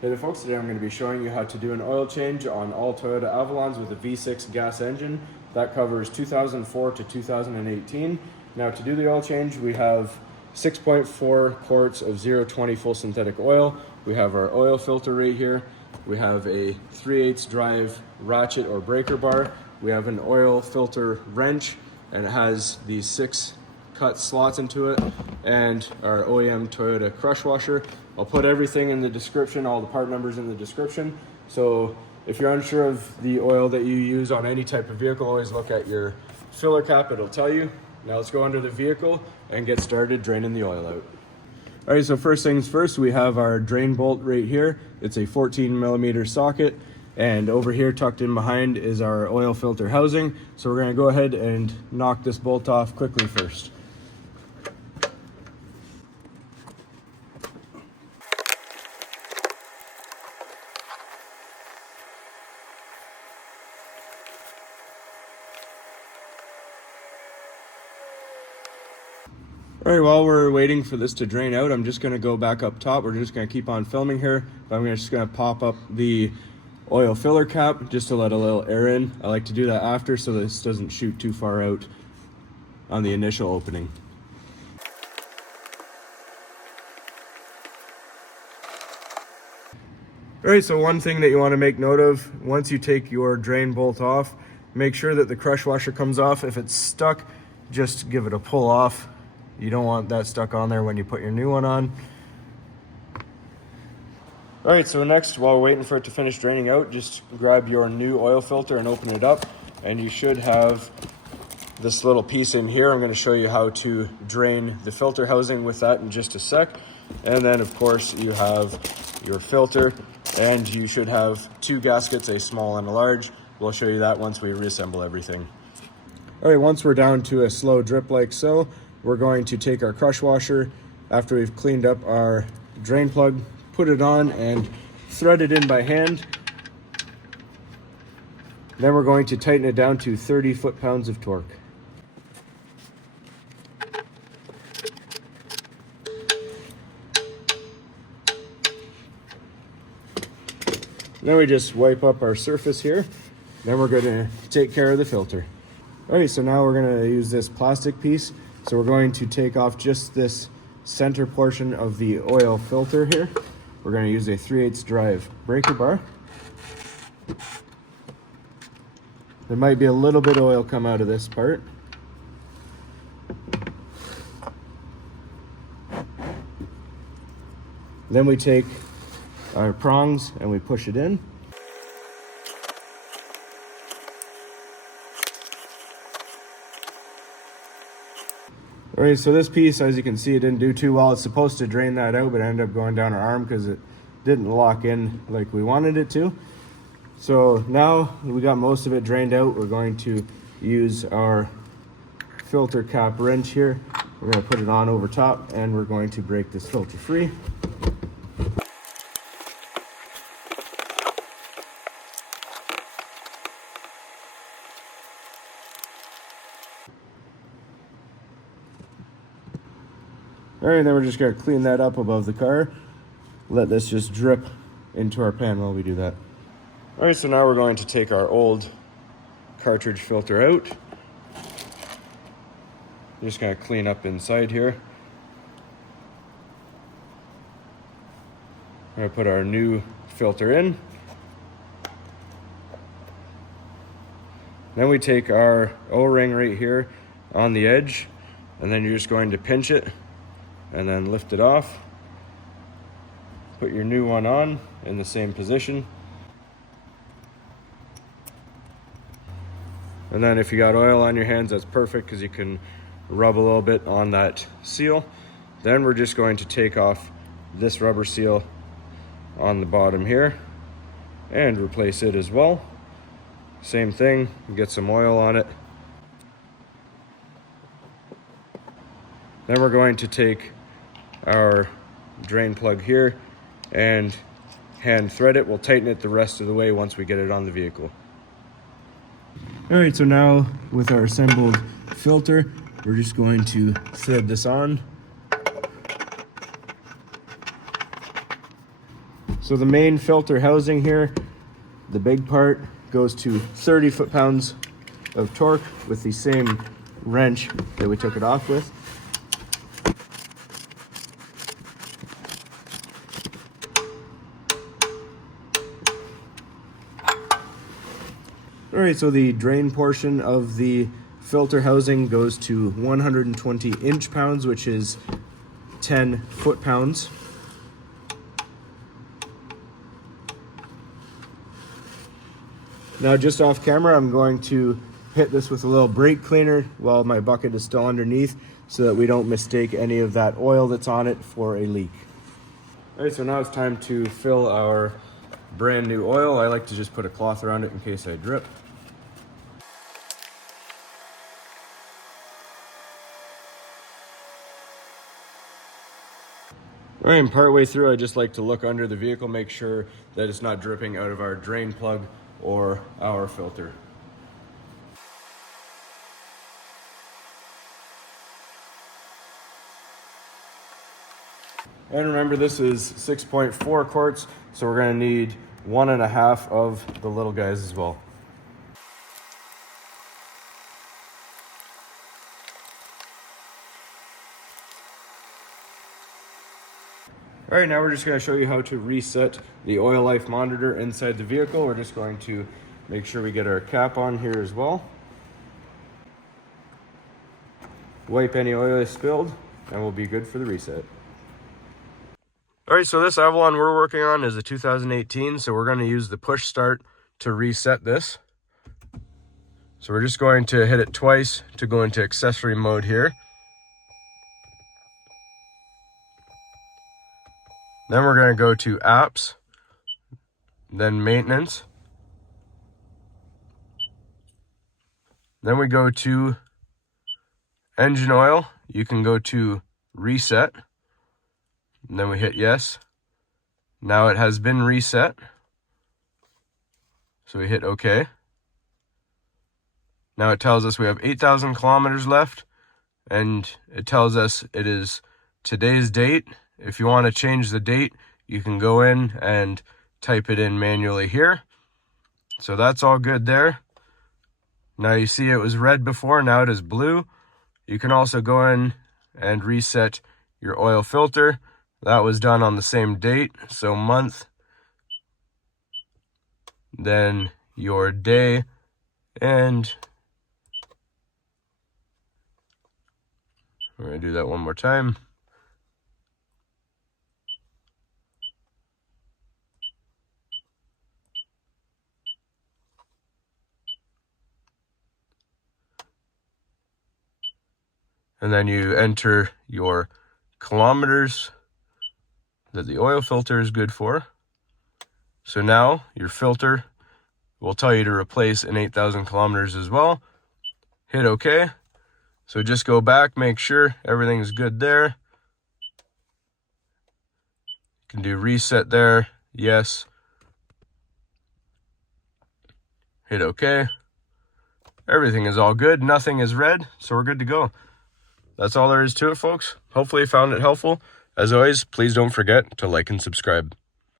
Hey there folks, today I'm going to be showing you how to do an oil change on all Toyota Avalons with a V6 gas engine. That covers 2004 to 2018. Now to do the oil change, we have 6.4 quarts of 020 full synthetic oil. We have our oil filter right here. We have a 3/8 drive ratchet or breaker bar. We have an oil filter wrench, and it has these 6 cut slots into it, and our OEM Toyota crush washer. I'll put everything in the description, all the part numbers in the description. So if you're unsure of the oil that you use on any type of vehicle, always look at your filler cap, it'll tell you. Now let's go under the vehicle and get started draining the oil out. All right, so first things first, we have our drain bolt right here. It's a 14mm socket, and over here tucked in behind is our oil filter housing. So we're gonna go ahead and knock this bolt off quickly first. All right, while we're waiting for this to drain out, I'm just gonna go back up top. We're just gonna keep on filming here, but I'm just gonna pop up the oil filler cap just to let a little air in. I like to do that after so this doesn't shoot too far out on the initial opening. All right, so one thing that you wanna make note of, once you take your drain bolt off, make sure that the crush washer comes off. If it's stuck, just give it a pull off. You don't want that stuck on there when you put your new one on. All right, so next, while we're waiting for it to finish draining out, just grab your new oil filter and open it up, and you should have this little piece in here. I'm going to show you how to drain the filter housing with that in just a sec. And then, of course, you have your filter, and you should have 2 gaskets, a small and a large. We'll show you that once we reassemble everything. All right, once we're down to a slow drip like so, we're going to take our crush washer after we've cleaned up our drain plug, put it on and thread it in by hand. Then we're going to tighten it down to 30 foot-pounds of torque. Then we just wipe up our surface here. Then we're going to take care of the filter. All right, so now we're going to use this plastic piece. So we're going to take off just this center portion of the oil filter here. We're going to use a 3/8 drive breaker bar. There might be a little bit of oil come out of this part. Then we take our prongs and we push it in. All right, so this piece, as you can see, it didn't do too well. It's supposed to drain that out, but it ended up going down our arm because it didn't lock in like we wanted it to. So now we got most of it drained out. We're going to use our filter cap wrench here. We're going to put it on over top, and we're going to break this filter free. All right, then we're just gonna clean that up above the car. Let this just drip into our pan while we do that. All right, so now we're going to take our old cartridge filter out. Just gonna clean up inside here. I'm gonna put our new filter in. Then we take our O-ring right here on the edge, and then you're just going to pinch it and then lift it off. Put your new one on in the same position. And then if you got oil on your hands, that's perfect because you can rub a little bit on that seal. Then we're just going to take off this rubber seal on the bottom here and replace it as well. Same thing, get some oil on it. Then we're going to take our drain plug here and hand thread it. We'll tighten it the rest of the way once we get it on the vehicle. All right, so now with our assembled filter, we're just going to thread this on. So the main filter housing here, the big part, goes to 30 foot-pounds of torque with the same wrench that we took it off with. All right, so the drain portion of the filter housing goes to 120 inch-pounds, which is 10 foot-pounds. Now, just off camera, I'm going to hit this with a little brake cleaner while my bucket is still underneath so that we don't mistake any of that oil that's on it for a leak. All right, so now it's time to fill our brand new oil. I like to just put a cloth around it in case I drip. All right, and partway through, I just like to look under the vehicle, make sure that it's not dripping out of our drain plug or our filter. And remember, this is 6.4 quarts, so we're going to need 1.5 of the little guys as well. All right, now we're just going to show you how to reset the oil life monitor inside the vehicle. We're just going to make sure we get our cap on here as well. Wipe any oil spilled, and we'll be good for the reset. All right, so this Avalon we're working on is a 2018, so we're going to use the push start to reset this. So we're just going to hit it twice to go into accessory mode here. Then we're going to go to apps, then maintenance. Then we go to engine oil. You can go to reset. And then we hit yes. Now it has been reset. So we hit OK. Now it tells us we have 8,000 kilometers left. And it tells us it is today's date. If you want to change the date, you can go in and type it in manually here. So that's all good there. Now you see it was red before, now it is blue. You can also go in and reset your oil filter. That was done on the same date, so month, then your day, and we're going to do that one more time. And then you enter your kilometers that the oil filter is good for. So now your filter will tell you to replace in 8,000 kilometers as well. Hit OK. So just go back, make sure everything's good there. You can do reset there, yes. Hit OK. Everything is all good, nothing is red, so we're good to go. That's all there is to it, folks. Hopefully you found it helpful. As always, please don't forget to like and subscribe.